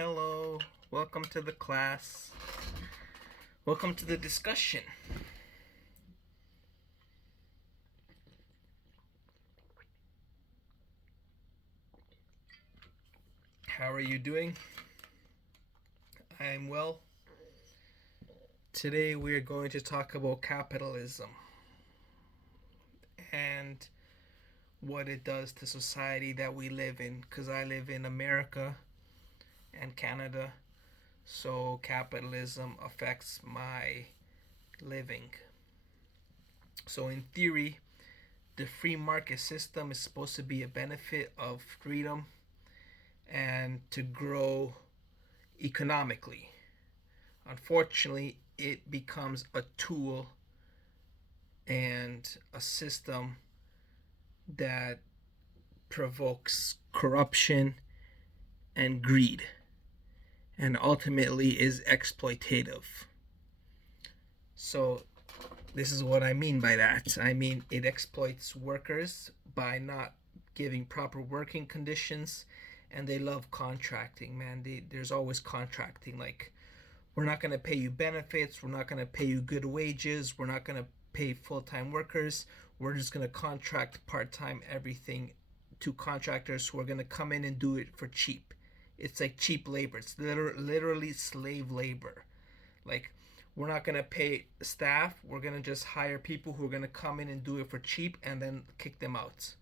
Hello, welcome to the class. Welcome to the discussion. How are you doing? I'm well. Today we are going to talk about capitalism and what it does to society that we live in. Because I live in America and Canada, so capitalism affects my living. So, in theory, the free market system is supposed to be a benefit of freedom and to grow economically. Unfortunately, it becomes a tool and a system that provokes corruption and greed and ultimately is exploitative. So, this is what I mean by that. I mean, it exploits workers by not giving proper working conditions, and they love contracting, man. There's always contracting. Like, we're not going to pay you benefits, we're not going to pay you good wages, we're not going to pay full time workers, we're just going to contract part time everything to contractors who are going to come in and do it for cheap. It's like cheap labor, it's literally slave labor. Like, we're not going to pay staff, we're going to just hire people who are going to come in and do it for cheap and then kick them out.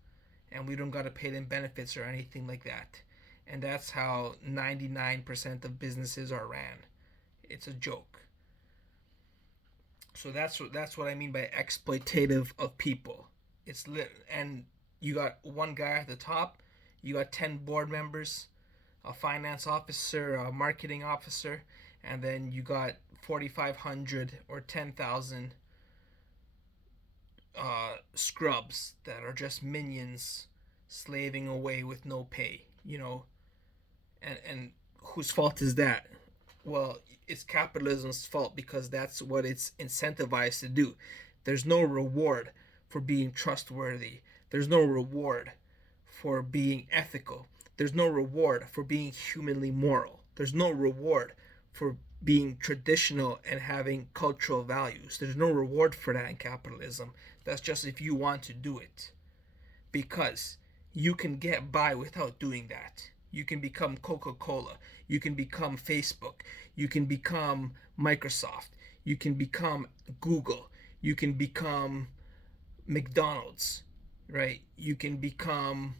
And we don't got to pay them benefits or anything like that. And that's how 99% of businesses are ran. It's a joke. So that's what I mean by exploitative of people. And you got one guy at the top, you got 10 board members, a finance officer, a marketing officer, and then you got 4,500 or 10,000 scrubs that are just minions slaving away with no pay, and whose fault is that? Well, it's capitalism's fault because that's what it's incentivized to do. There's no reward for being trustworthy. There's no reward for being ethical. There's no reward for being humanly moral. There's no reward for being traditional and having cultural values. There's no reward for that in capitalism. That's just if you want to do it. Because you can get by without doing that. You can become Coca Cola. You can become Facebook. You can become Microsoft. You can become Google. You can become McDonald's, right? You can become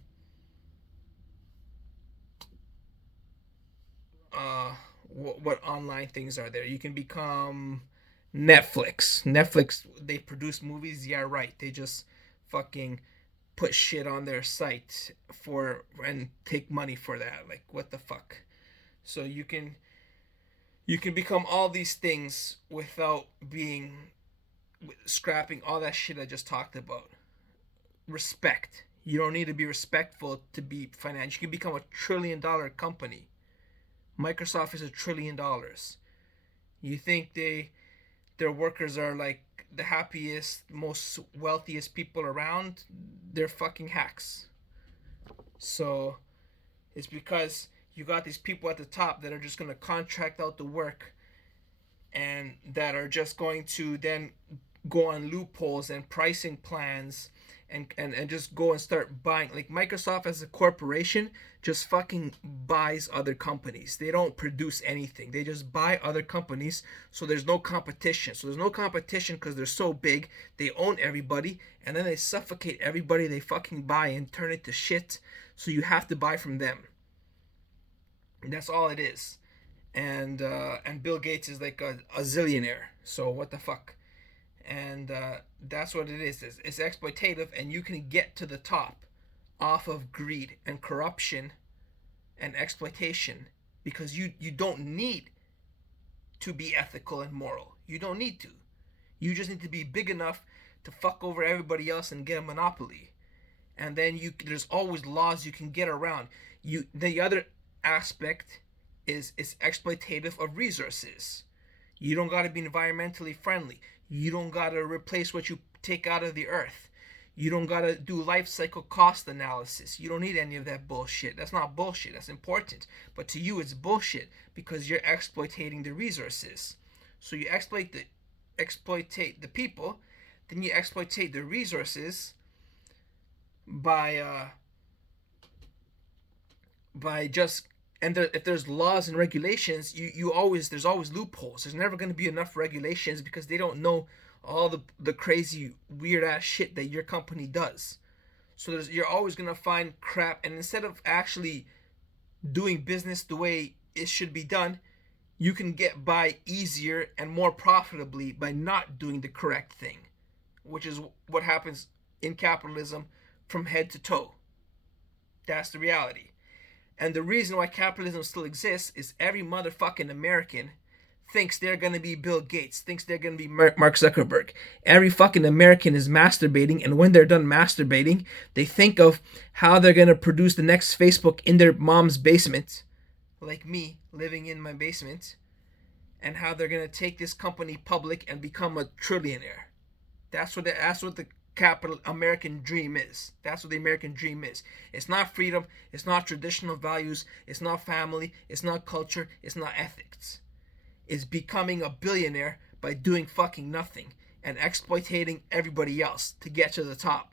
what online things are there? You can become Netflix. Netflix, they produce movies. Yeah, right. They just fucking put shit on their site for and take money for that. Like, what the fuck? So you can become all these things without being scrapping all that shit I just talked about. Respect. You don't need to be respectful to be financial. You can become $1 trillion company. Microsoft is $1 trillion. You think their workers are like the happiest, most wealthiest people around? They're fucking hacks. So it's because you got these people at the top that are just going to contract out the work and that are just going to then go on loopholes and pricing plans and just go and start buying. Like, Microsoft as a corporation just fucking buys other companies. They don't produce anything, they just buy other companies. So there's no competition. So there's no competition because they're so big, they own everybody, and then they suffocate everybody they fucking buy and turn it to shit. So you have to buy from them. And that's all it is. And Bill Gates is like a zillionaire. So what the fuck? And that's what it is. It's exploitative, and you can get to the top off of greed and corruption and exploitation because you don't need to be ethical and moral. You don't need to. You just need to be big enough to fuck over everybody else and get a monopoly. And then there's always laws you can get around. The other aspect is it's exploitative of resources. You don't got to be environmentally friendly. You don't got to replace what you take out of the earth. You don't gotta do life cycle cost analysis. You don't need any of that bullshit. That's not bullshit. That's important. But to you, it's bullshit because you're exploiting the resources. So you exploitate the people, then you exploitate the resources by just and if there's laws and regulations, you always there's always loopholes. There's never going to be enough regulations because they don't know all the crazy weird ass shit that your company does. So you're always going to find crap, and instead of actually doing business the way it should be done, you can get by easier and more profitably by not doing the correct thing, which is what happens in capitalism from head to toe. That's the reality. And the reason why capitalism still exists is every motherfucking American thinks they're gonna be Bill Gates, thinks they're gonna be Mark Zuckerberg. Every fucking American is masturbating, and when they're done masturbating, they think of how they're gonna produce the next Facebook in their mom's basement, like me living in my basement, and how they're gonna take this company public and become a trillionaire. That's what the capital American dream is. That's what the American dream is. It's not freedom, it's not traditional values, it's not family, it's not culture, it's not ethics. It's becoming a billionaire by doing fucking nothing and exploiting everybody else to get to the top.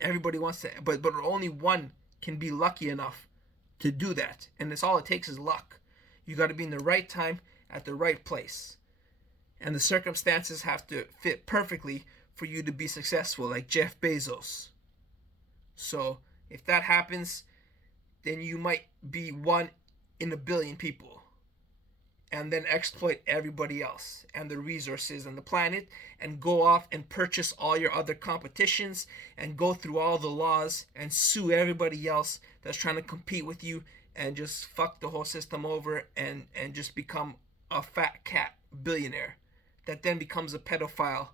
Everybody wants to, but only one can be lucky enough to do that. And it's all it takes is luck. You got to be in the right time at the right place. And the circumstances have to fit perfectly for you to be successful, like Jeff Bezos. So if that happens, then you might be one in a billion people, and then exploit everybody else and the resources on the planet, and go off and purchase all your other competitions and go through all the laws and sue everybody else that's trying to compete with you, and just fuck the whole system over, and just become a fat cat billionaire that then becomes a pedophile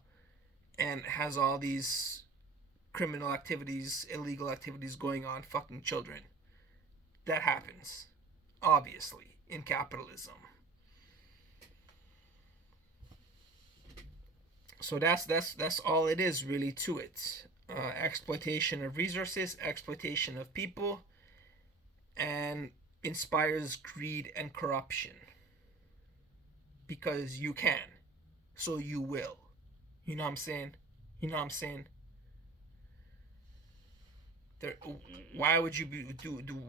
and has all these criminal activities, illegal activities going on, fucking children. That happens, obviously, in capitalism. So that's all it is really to it. Exploitation of resources, exploitation of people, and inspires greed and corruption. Because you can, so you will. You know what I'm saying? You know what I'm saying? There, why would you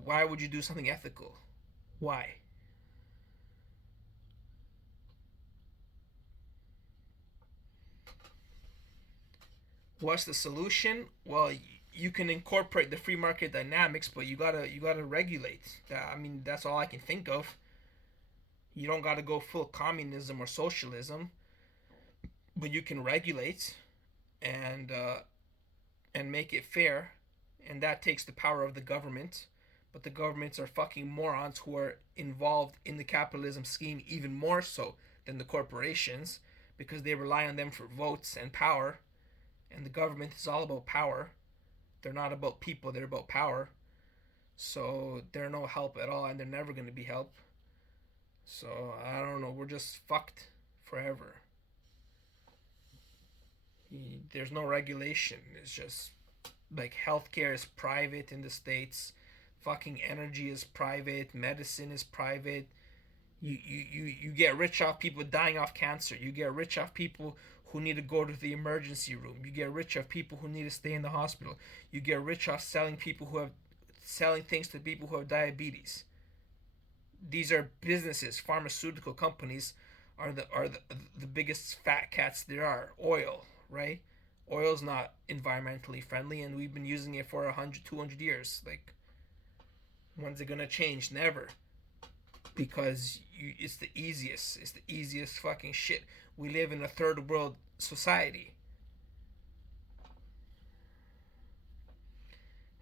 why would you do something ethical? Why? What's the solution? Well, you can incorporate the free market dynamics, but you gotta regulate. I mean, that's all I can think of. You don't gotta go full communism or socialism, but you can regulate and make it fair, and that takes the power of the government. But the governments are fucking morons who are involved in the capitalism scheme even more so than the corporations, because they rely on them for votes and power, and the government is all about power. They're not about people, they're about power. So they're no help at all, and they're never going to be help. So I don't know, we're just fucked forever. There's no regulation. It's just like healthcare is private in the States, fucking energy is private, medicine is private. You get rich off people dying off cancer. You get rich off people who need to go to the emergency room. You get rich off people who need to stay in the hospital. You get rich off selling things to people who have diabetes. These are businesses. Pharmaceutical companies are the biggest fat cats there are. Oil, right? Oil's not environmentally friendly, and we've been using it for 100, 200 years. Like, when's it gonna change? Never. Because it's the easiest. It's the easiest fucking shit. We live in a third world society.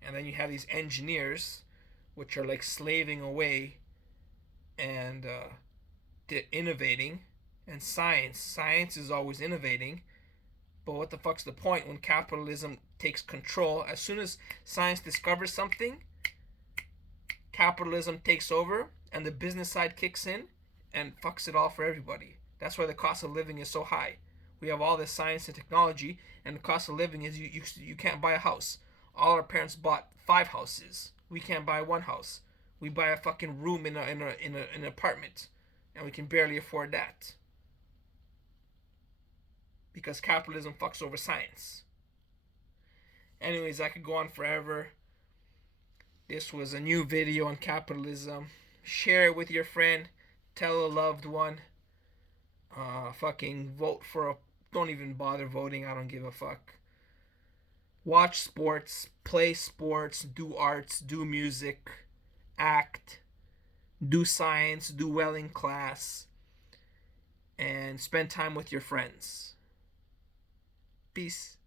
And then you have these engineers, which are like slaving away and innovating. And science is always innovating. But what the fuck's the point when capitalism takes control? As soon as science discovers something, capitalism takes over and the business side kicks in and fucks it all for everybody. That's why the cost of living is so high. We have all this science and technology, and the cost of living is you can't buy a house. All our parents bought 5 houses. We can't buy one house. We buy a fucking room in an apartment, and we can barely afford that because capitalism fucks over science. Anyways, I could go on forever. This was a new video on capitalism. Share it with your friend. Tell a loved one. Fucking vote for a. Don't even bother voting. I don't give a fuck. Watch sports. Play sports. Do arts. Do music. Act. Do science. Do well in class. And spend time with your friends. Peace.